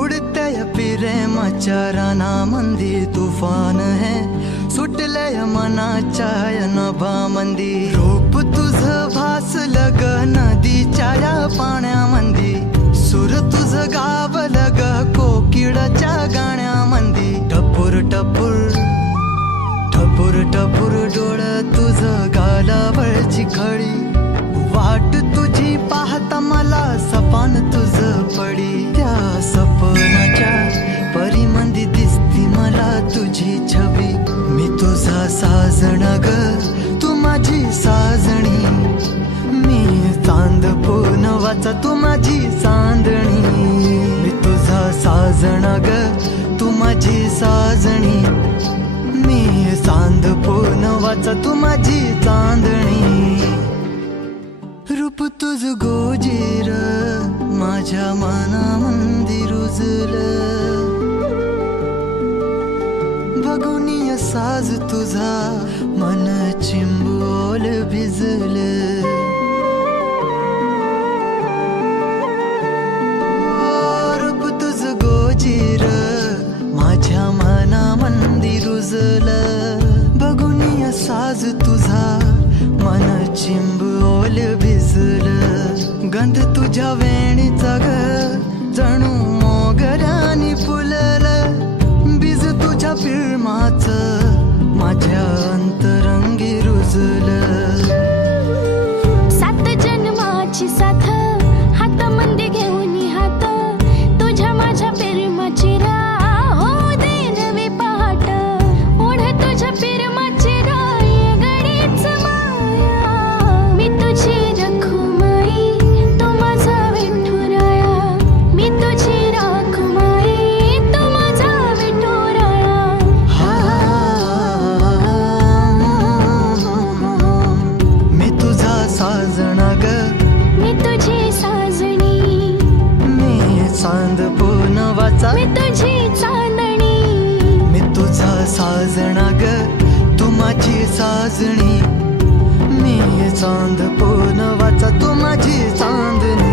उड़ते प्रेमाच्या रानामंदी तुफान है सुटले मनाच्या नभामंदी रूप तुझ भासलं ग नदीच्या या पाण्यामंदी सुर तुझ गावलं ग कोकिळाच्या गाण्यामंदी टपूर टपूर टपूर टपूर डोळ तुझ गालावरची खळी वाट तुझी पाहता मला सपान तुझ पडी त्या सपनाच्या परीमंदी दिसती मला तुझी छबी मी तुझा साजण ग तू माझी साजणी मी चांद पूनवाचा तू माझी चांदणी मी तुझा साजण ग तू माझी साजणी मी चांद पूनवाचा तू माझी चांदणी रूप तुझ गोजीर माझ्या मनामंदी रुजलं बघुनिय साज तुझा मन चिंबोल भिजलं रूप तुझ गोजीर माझ्या मनामंदी रुजलं बघुनिय साज तुझा मन चिंबोल भिजलं गंध तुझ्या वेणीचा ग जणू मोगऱ्यानी फुललं बीज तुझ्या प्रेमाचं माझ्या अंतरंगी रुजलं सात जन्माची साथ हातामध्ये घेऊन हात तुझ्या माझ्या प्रेमाची राह हो दे नवी पहाट ओढ तुझ्या प्रेमाची राह ये गडीच माया मी तुझी रखुमाई तू माझा विठुराया मी तुझी रखुमाई तू माझा विठुराया मी तुझा साजना ग मी तुझी साजणी मी चांद पूनवाचा मी तुझी चांदणी मी तुझा साजना ग तू माझी साजणी मी चांद पूनवाचा तू माझी चांदणी